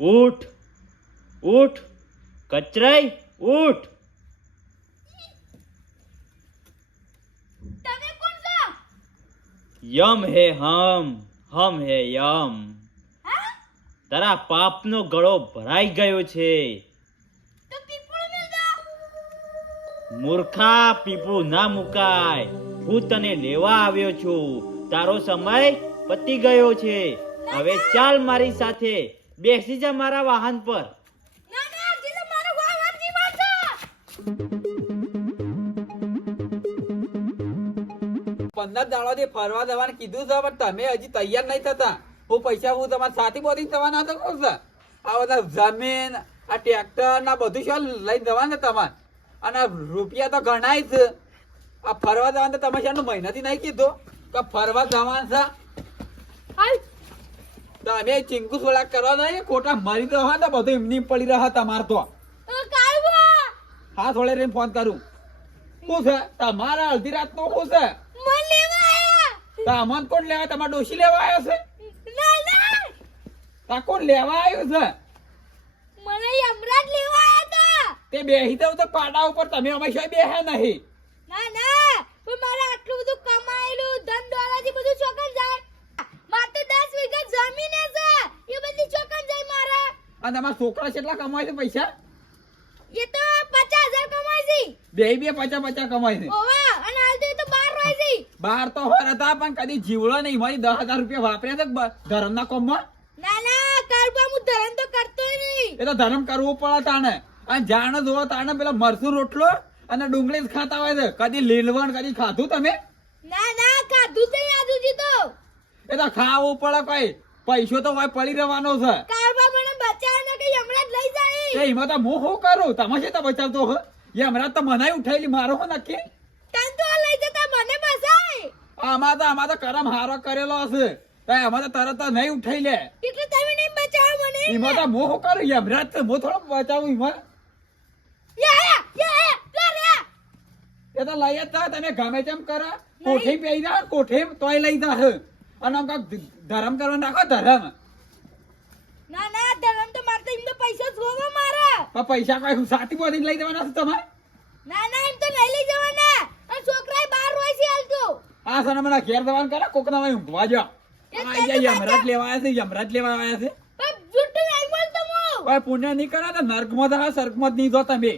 ઉઠ ઉઠ કચરાઈ ઉઠ. તમે કોણ છો? યમ હે હમ હે યમ. હા? તારા પાપનો ગળો ભરાઈ ગયો છે. તો પીપળું મેલ દો. મૂર્ખા, પીપળું ના મુકાય. હું તને લેવા આવ્યો છું. તારો સમય પતી ગયો છે. હવે ચાલ મારી સાથે, બેસી જા મારા વાહન પર. ના ના, જીલો મારો વાહન જીવા છે. 15 દાડાથી ફરવા જવાનું કીધું છે, પણ તમે હજી તૈયાર નહીં થતા. હું પૈસા હું તમારા સાથી બોધી જવાના હતો કહું છું. આ બધા જમીન, આ ટ્રેક્ટર ના બધું શું લઈને જવાના તમારે? અને રૂપિયા તો ગણાય છે. આ ફરવા જવાનું તો તમે શાનું મહિનાથી નહીં કીધું કે ફરવા જવાનું છે? હાલ તમે ચીંકુ સોલા કરવા નહીં, ખોટા મરી તો હા તો બધું એમની પડી રહ્યા તમારે તો. કાલવા હા, થોડે રહીને ફોન કરું. શું છે તમારા અડધી રાત નો? શું છે મન લેવા આયા. સામાન કોણ લેવા? તમારા ડોશી લેવા આવ્યો છે? ના ના, તા કોણ લેવા આવ્યું છે? મને યમરાજ લેવા આયા તા. તે બેહી દઉં તો પાડા ઉપર, તમે અમે શું બેહ્યા નહીં? ના ના, પણ મારે આટલું બધું કમાયેલું ધન દોલાથી બધું ચોકન જાય. માર તો 10 વીઘા જમીન છે, એ બધી ચોકન જાય મારે. અને તમારા છોકરા કેટલા કમાય છે પૈસા? એ તો 50,000 કમાય છે. બે 50 કમાય છે. ઓવા, અને હાલ તો એ તો 12 રહે છે. બહાર તો હોર હતા, પણ કદી જીવડો નહીં. મારી 10,000 રૂપિયા વાપર્યા છે ધર્મના કોમમાં. ના ના, કાલબા હું ધરમ તો કરતો નહીં. એ તો ધર્મ કરવો પડે તાણે. અને જાણે જોવો તાણે પેલા મરસું રોટલો અને ડુંગળી જ ખાતા હોય છે. કદી લીલવણ કદી ખાધું તમે? ના ના, ખાધું છે આજુજી તો. એ તો ખાવું પડે. કઈ પૈસો તો હોય પડી રહેવાનો છે. કાલબા મને બચાવને કે યમરાજ લઈ જાય. એ એમાં તો હું શું કરું? તમે છે તો બચાવતો હો. એ હમણાં તો મનાઈ ઉઠાયેલી મારો હો નક્કી. તન તો લઈ જતા મને બસાય. આમાં તો કરમ હારો કરેલો હશે. આમાં તો તરત જ નહીં ઉઠાઈ લે. એટલે તમે નહીં બચાવો મને. એમાં તો હું શું કરું? હમણાં તો હું થોડો બચાવું એમાં. યા રે. એ તો લઈ જ જા. તમે ગમે તેમ કરો. કોઠી પહેરી જા, કોઠી તોય લઈ જા. અને આમ કાંઈક ધર્મ કરવા નાખો ધર્મ. ના ના, ધરમ તો મારતો એમ તો પૈસા જોવો મારા. પણ પૈસા કોઈ સાથી બોધી લઈ જવાના છે તમારે? ના ના, એમ તો નહીં લઈ જવાના. અને છોકરાએ 12 હોય છે હાલ તો. આ સને મને ઘેર જવાનું કરે, કોકના માં ઊંઘવા જાઓ. યમરાજ લેવા આવ્યા છે, યમરાજ લેવા આવ્યા છે. પણ જુઠ્ઠું નહીં બોલતો હું. કોઈ પુણ્ય નહીં કરે તો નર્કમાં તો સ્વર્ગમાં જ નહીં જો તમે.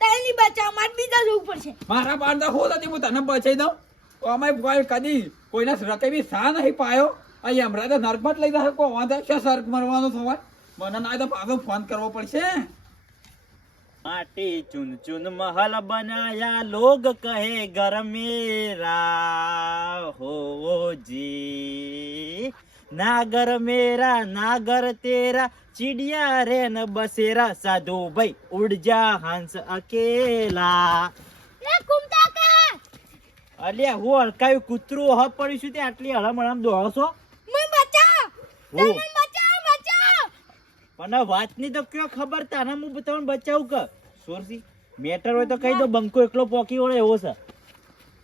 તને નહીં બચાવ, મારે બીજા જવું પડશે. મારા બાર તો હું હતી, હું તને બચાવી દઉં. અમે કોઈ કદી કોઈના રકે બી સા નહીં પાયો. આ યમરાજ તો નર્કમાં જ લઈ જશે. કોઈ વાંધો શું સ્વર્ગ મરવાનો થવાય? મને ના તો પાછો ફોન કરવો પડશે. माटी चुन चुन महल बनाया, लोग कहे घर मेरा हो जी. ना घर मेरा ना घर तेरा, चिड़िया रे न बसेरा. साधु भाई उड़ જા હંસ અકેલા. એ કુમતા કા અલ્યા હું હડકાયું કૂતરું હ પડ્યું છું તે આટલી હળમ દોડો છો. મને બચાવ. હું તને બચાવ. પણ વાતની તો કયો ખબર? તાને હું તમને બચાવું કે સોરસી મેટર હોય તો કહી દો. બંકો એકલો પોકી વળે એવો છે.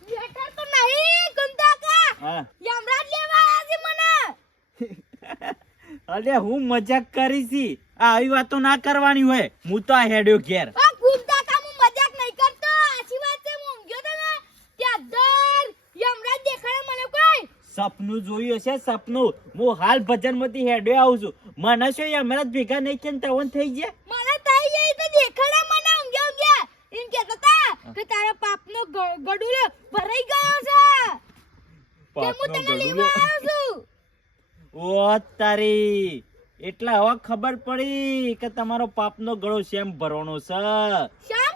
બેટા તો નહીં કુમતા કા. હા યમરાજ લેવા આવ્યા છે મને. અલ્યા હું મજાક કરી છી. આવી વાતો ના કરવાની હોય. હું તો આ હેડ્યો ઘેર. આ કુમતા કા, હું મજાક નહીં કરતો. આછી વાત છે. હું ઊંઘ્યો તો ને ત્યાં દર યમરાજ દેખાડે મને. કોઈ સપનું જોયું હશે, સપનું. હું હાલ ભજનમાંથી હેડ્યો આવું છું. મને શું હમણાં ભેગા નહીં કે તવન થઈ ગયા. મને થઈ જાય તો દેખાડે મને ઊંઘ્યા. એમ કહેતા હતા કે તારા પાપનો ગડુલો ભરાઈ ગયો છે. કે હું તને લેવા આવ્યો છું. ઓ તારી, એટલે હવે ખબર પડી કે તમારો પાપનો ગળો શેમ ભરવાનો છે. શ્યામ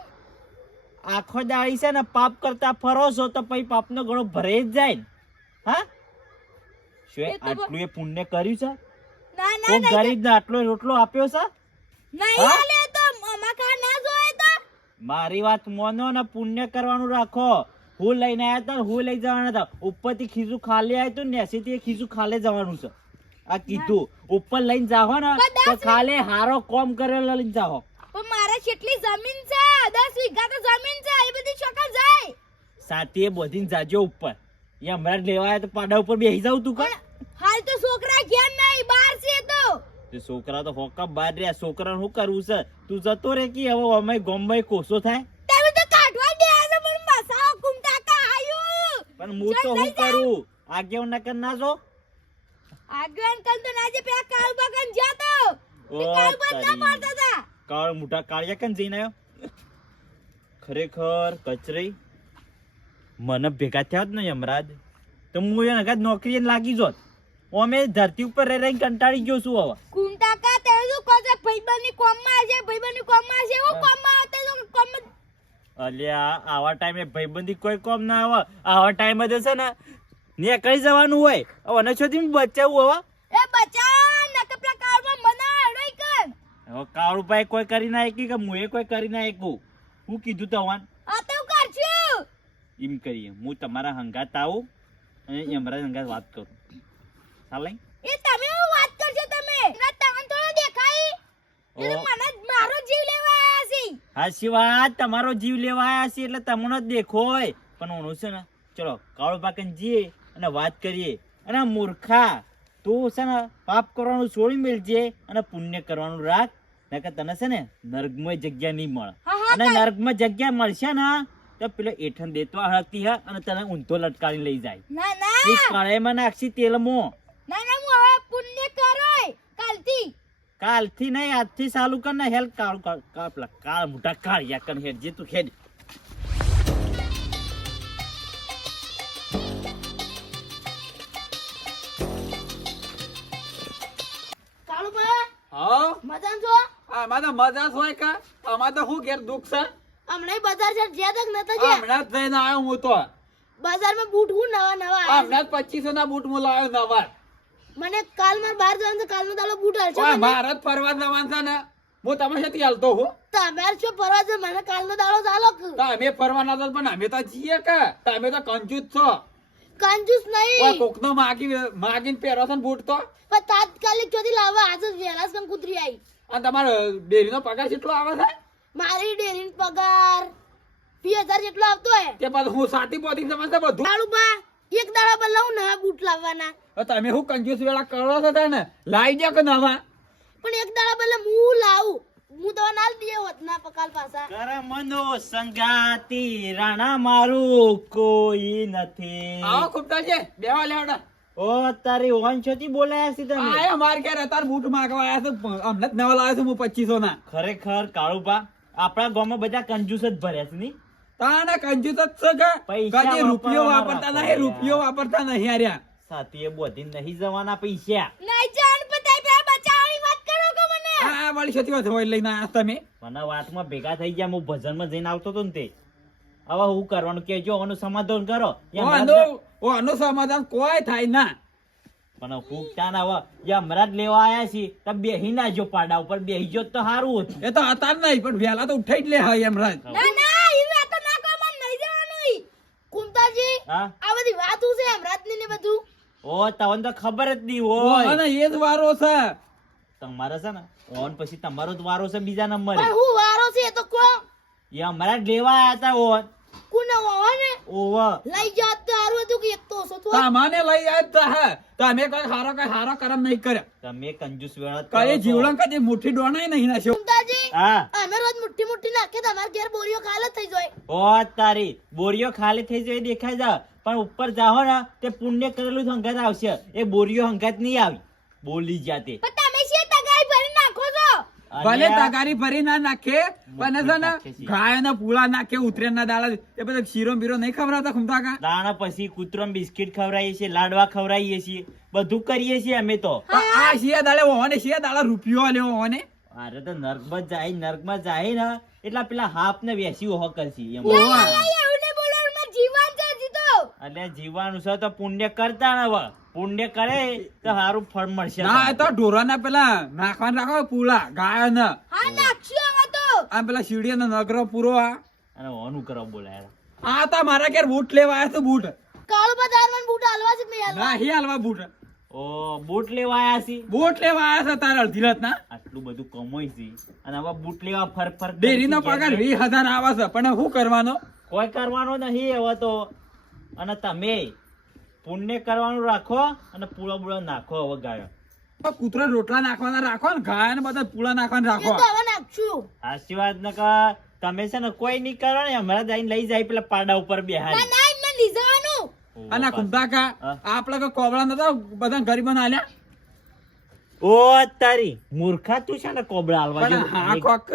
આખો દાડી છે ને પાપ કરતા ફરો છો તો પછી પાપનો ગળો ભરાઈ જ જાય ને. હા શું એ તો આટલું એ પુણ્ય કર્યું છે? ના ના કોક ગરીબ ને આટલો રોટલો આપ્યો છે? નહીં હા? આલે તો અમા કા ના જોય તો. મારી વાત મોનો ને પુણ્ય કરવાનું રાખો. હું લઈને આવ્યા હતા, હું લઈ જવાના હતા. ઉપરથી ખીચું ખાલી આવ્યું હતું, નેસીથી ખીચું ખાલે જવાનું છે. આ કીધું ઉપર લઈને જાઓ ને તો ખાલે હારો કોમ કરેલો લઈને જાઓ. પણ મારે કેટલી જમીન છે? 10 વીઘા તો જમીન છે. એ બધી ચોકન જાય. સાથે બોધીને જાજો ઉપર. એ હમણાં લેવા આવ્યા તો પાડા ઉપર બેસી જાવ તું કર. હાલ તો છોકરા ઘેર નહીં બહાર છે તો તે છોકરા તો હોકા બહાર રહ્યા, છોકરાને શું કરવું છે? તું જતો રે કે હવે અમે ગોમમાં કોસો થાય. તમે તો કાઢવા દે છે પણ બસાવ કુમતા કા આયુ પણ હું તો શું કરું? આગેવાન ના કર ના જો. આગળ કલ તો નાજે પે કાળ બગન જાતો ઓ કાળ બગ ના તારી. મારતા હતા કાળ મોટા કાળિયા કન જઈને આવ્યો. ખરેખર કચરી મને ભેગા થયા જ ને યમરાજ તો હું એને આગળ નોકરીએ લાગી જોત. અમે ધરતી ઉપર રહી રહીને કંટાળી ગયો છું હવે. કુમતા કા તે શું કહો છે ભાઈબંધની કોમમાં છે ભાઈબંધની કોમમાં છે હું કોમમાં આવતે તો કોમ અલ્યા આવા ટાઈમે ભાઈબંધી કોઈ કોમ ના આવે. આવા ટાઈમે તો છે ને નીકળી જવાનું હોય. હવે અને છોથી બચાવું હવે. એ બચા નકપલા કાળમાં મના રઈ કર હવે કાળુભાઈ કોઈ કરી ના શકી કે મુએ કોઈ કરી ના શકું. હું કીધું તવાન આ તો કરશું એમ કરીએ. હું તમારા હંગાત આવું અને યમરાજ હંગાત વાત કરું. ચાલે એ તમે હું વાત કરજો તમે ના તમને થોડો દેખાય એ તો મને મારો જીવ લેવા આયા છે હાચી વાત. તમારો જીવ લેવા આયા છે એટલે તમને જ દેખોય. પણ ઓનું છે ને ચલો કાળુ પાકન જઈએ અને વાત કરીએ. અને મૂર્ખા તું છે ને પાપ કરવાનું છોડી મેલજે અને પુણ્ય કરવાનું રાખ. નકર તને છે ને નર્કમાં જગ્યા નહીં મળે. અને નર્કમાં જગ્યા મળશે ને તો પેલો એઠન દેતો હળકતી હે અને તને ઊંધો લટકાવી લઈ જાય. ના ના એ કળાઈમાં નાખશી તેલમાં. ના ના હું હવે પુણ્ય કરોય કાલથી કાલથી નહીં આજથી ચાલુ કર ને. હેલ કાળ કાળ મોટા કાળિયા કર હેડ જે તું હેડ. કાળુબા હા મજાન છો આમાં તો મજા જ હોય કા? આમાં તો શું ઘેર દુઃખ છે? હમણાં બજાર છે જ્યાં તક નતો જે હમણાં જ જઈને આવ્યો હું તો. બજારમાં બૂટ હું નવા નવા આયા હમણાં જ 2500 ના બૂટ હું લાવ્યો નવા. છે. મને કાલ માર બહાર જવાનું છે કાલનો દાડો બૂટ હાલશે ઓય, મને મારે જ ફરવા જવાનું છે ને. હું તમે શેથી હાલતો હું? તમારે શું ફરવા છે મને કાલનો દાડો ચાલો તમે ફરવાના છો પણ અમે તો છીએ કે તમે તો કંજૂસ છો. કંજૂસ ઓય, નહીં કોકનો માગીને પહેરો છો ને બૂટ તો. પણ તાત્કાલિક ચોથી લાવવા આજે જ વહેલા કંકુતરી આવી અને તમારો ડેરીનો પગાર કેટલો આવે છે? મારી ડેરીનો પગાર 20,000 જેટલો આવતો હે તે પાછું હું સાથી પહોંચી જવાનું છે બધું. કાળુબા એક દાડા બદલા હું નવા બૂટ લાવવાના હવે તમે શું કંજૂસ વેળા કરો છો ને? લાવી દો કે નવા. પણ એક દાડા બદલા હું લાવું હું તો ના દે હોત ના પકાલ પાછા કરમનો સંગાતી રાણા મારું કોઈ નથી. આવો કુપતા છે બેવા લેવડા. ઓ તારી ઓન છોથી બોલાયા છે તમે. આયા માર ઘેર અત્યારે બૂટ માંગવા આયા છે. હમણાં જ નવા લાવ્યો છું હું 2500 ના. ખરેખર કાળુબા આપણા ગામમાં બધા કંજૂસ જ ભર્યા છે ની. તાના કંજૂસ જ છે કે પૈસા કદી રૂપિયો વાપરવાના વાપરતા રાખો નહીં, યાર. રૂપિયો વાપરતા નહીં આર્યા. સાથીએ બોધી નહીં જવાના પૈસા. નહીં જાણ પતાઈ પે બચાવવાની વાત કરો કે મને આ વાળી છતી વાત હોય લઈને આયા તમે. મને વાતમાં ભેગા થઈ ગયા. હું ભજનમાં જઈને આવતો હતો ને તે. હવે હું કરવાનું કેજો આનું સમાધાન કરો. આનું સમાધાન કોઈ થાય ના. પણ ફૂકતા ના હવે યમરાજ લેવા આયા છીએ તો બેહી ના જો પાડા ઉપર બેહી જો તો સારું હતું. એ તો અતાર નહીં પણ વહેલા તો ઉઠાઈ જ લે હા એમ રાજ. ના ના ઈ વાત તો ના કહો મને નહીં જવાનું ઈ કુંતાજી હા આ બધી વાત હું છે એમ રાતની ને બધું ઓ તવન તો ખબર જ નહીં હોય. અને એ જ વારો છે. તમારે છે ને ઓન પછી તમારો જ વારો છે બીજા નંબરે. પણ હું વારો છે એ તો કો યમરાજ લેવા આયા હતા ઓન. કોને વાવો ને ઓવા લઈ જાત તો હારું હતું કે એક તો ઓછો થો સામાને લઈ આવ્યા હે તમે કોઈ હારો કરમ નહીં કર્યા. તમે કંજૂસ વેળા જ કઈ કરો છો. જીવડમ કદી મુઠ્ઠી ડોણાય નહીં નાખ્યો. કુંતાજી હા અમે રોજ મુઠ્ઠી મુઠ્ઠી નાખે તમાર ઘેર બોરીઓ ખાલી થઈ જાય ઓ તારી બોરીઓ ખાલી થઈ જાય દેખાય જા પણ ઉપર જાહો ને તે પુણ્ય કરેલું જ હંગાત આવશે. એ બોરીઓ હંગાત નહીં આવી બોલી જાતે. પણ તમે છે તગાઈ ભરી નાખો છો ભલે અને તગારી ભરી ના નાખે પણ છે ને નાખે છે. ગાય ના પૂળા નાખે ઉતરેન ના દાડા એ બધા શીરો બીરો નહીં ખવડાવતા ખમતા કા. દાણા પછી કૂતરોને બિસ્કિટ ખવડાવીએ છીએ લાડવા ખવડાવીએ છીએ બધું કરીએ છીએ અમે તો. પણ આ શિયા દાડે હોને શિયા દાડા રૂપિયો લેવો હોને. અરે તો નર્કમાં જાય ને એટલા પેલા હાફ ને વેસી ઓહો કરશી એમ. ઓવા. એવું ને બોલો માં જીવન છે હજી તો એટલે જીવાનું છે તો પુણ્ય કરતા ને હવે પુણ્ય કરે તો સારું ફળ મળશે. ના એ તો ઢોરાના પેલા નાખવાના રાખો પૂળા ગાય ને હા નાખશું હવે તો આ પેલા શીડિયા નગરો પૂરો આ. અને ઓનું કરવા બોલાયા. આ તો મારા ઘેર બૂટ લેવા આવ્યા છે બૂટ. કાળો બજાર માં બૂટ હાલવા છે કે નહીં હાલવા ના હી હાલવા બૂટ. ઓ બૂટ લેવા આયા છી. બૂટ લેવા આવ્યા છે તારા અડધી રાત ના. આટલું બધું કમાઈ છે અને હવે બૂટ લેવા ફર ડેરી નો પગાર 20,000 આવે છે પણ શું કરવાનો. કોઈ કરવાનો નહીં હવે તો. અને તમે પુણ્ય કરવાનું રાખો અને પૂળો બુળો નાખો હવે ગાયો. કૂતરો રોટલા નાખવાના રાખો ને ગાય ને બધા પૂળા નાખવાના એ તો રાખો. હવે નાખશું. આશીર્વાદ ન કર તમે છે ને કોઈ નહીં કરો ને હમણાં જઈને લઈ જાય પેલા પાડા ઉપર ના બેહાડી. ના એમને લઈ જવાનું. અને આ કુંભા કા હા. આપડે કોઈ કોબળા નતા બધા ગરીબોને આલ્યા ઓ તારી મૂર્ખા તું છે ને કોબળા હાલવા પણ જેવું. હા કોક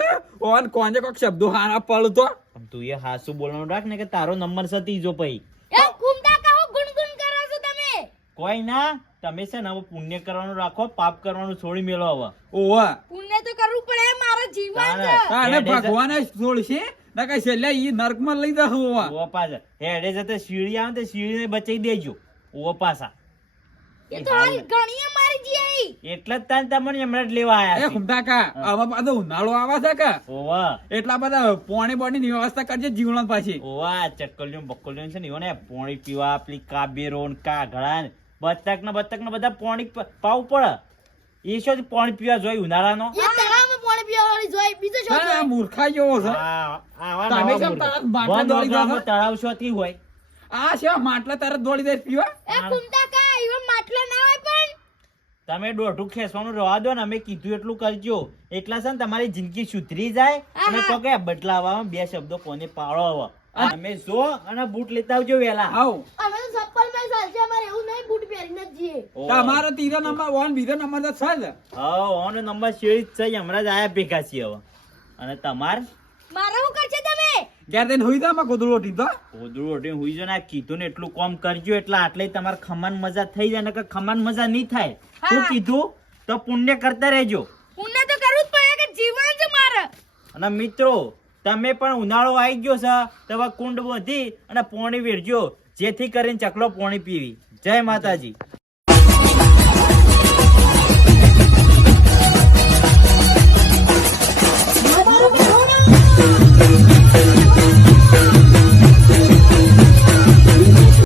ઓન કોને કોક શબ્દો હારા પડતો તું એ હાસુ બોલવાનું રાખ ને કે તારો નંબર છે ત્રીજો પછી. એ કુમતા કહો ગુણગુણ કરો છો તમે. કોઈ ના તમે છે ને હવે પુણ્ય કરવાનું રાખો પાપ કરવાનું છોડી મેલો હવે. ઓવા પુણ્ય તો કરવું પડે મારો જીવન તારે. છે. તારે ભગવાને છોડશે ના કઈ છેલ્લે ઈ નરકમાં લઈ જશે ઓવા ઓવા પાછા હેડે જતે સીડી આવે ને તે સીડીને બચાઈ દેજો ઓવા પાછા. એ તો હાલ ઘણીએ મારી જી એટલે જ તાન તમને હમણાં જ લેવા એ આયા છે. ખુમતા કા આમાં પાછો ઉનાળો આવે છે કે ઓવા એટલા બધા પોણી બોણી વ્યવસ્થા કરજે જીવણ પાછી ઓવા ચક્કલિયો બક્કલિયો છે ને એવો ને પોણી પીવા પેલી કાબેરો ને કાઘડા ને બતક ને બધા પોણી પાવું પડે. એ શું પોણી પીવા જોઈ ઉનાળાનો. એ તળાવમાં પાણી પીવા વાળી જોઈ બીજો શું આ જોઈ? મૂર્ખા જેવો છે આવા તમે નવા કેમ મૂર્ખ. તરત માટલા વન દોડી દો છો? વગરમાં તળાવ શોથી હોય. આ છે માટલા તરત દોડી દે પીવા એ કુમતા કા એવો માટલા ના હોય પણ તમે દોઢું ખેંચવાનું રહેવા દો ને અમે કીધું એટલું કરજો એટલા છે ને તમારી જિંદગી સુધરી જાય અને આહા. તો કે બદલાવામાં બે શબ્દો કોને પાડો હવે. તમે જો અને બૂટ લેતા આવજો વેલા. આવ અમે તો ચપ્પલ માં ચાલશે અમારે એવું નહીં બૂટ પહેરીને જ જઈએ. તમારો ત્રીજો નંબર વન બીજો નંબર તો છે જ હા ઓનો નંબર શેરી જ છે હમણાં જ આયા ભેગા છીએ હવે. અને તમાર મારે શું કરશે તમે? ઘેર દઈને હુઈ દા ગોદડો ટીપો ઓદરું ઓઢીને હુઈ જો ને આ કીધું ને એટલું કામ કરજો એટલે આટલે તમારે ખમાન મજા થઈ જાય ને કે ખમાન મજા નહીં થાય. હા. શું કીધું તો પુણ્ય કરતા રહેજો. પુણ્ય તો કરવું જ પડે કે જીવન છે મારે. અને મિત્રો તમે પણ ઉનાળો આવી ગયો છે તો હવે કુંડ બાંધી અને પોણી વેરજો જેથી કરીને ચકલો પોણી પીવી. જય માતાજી.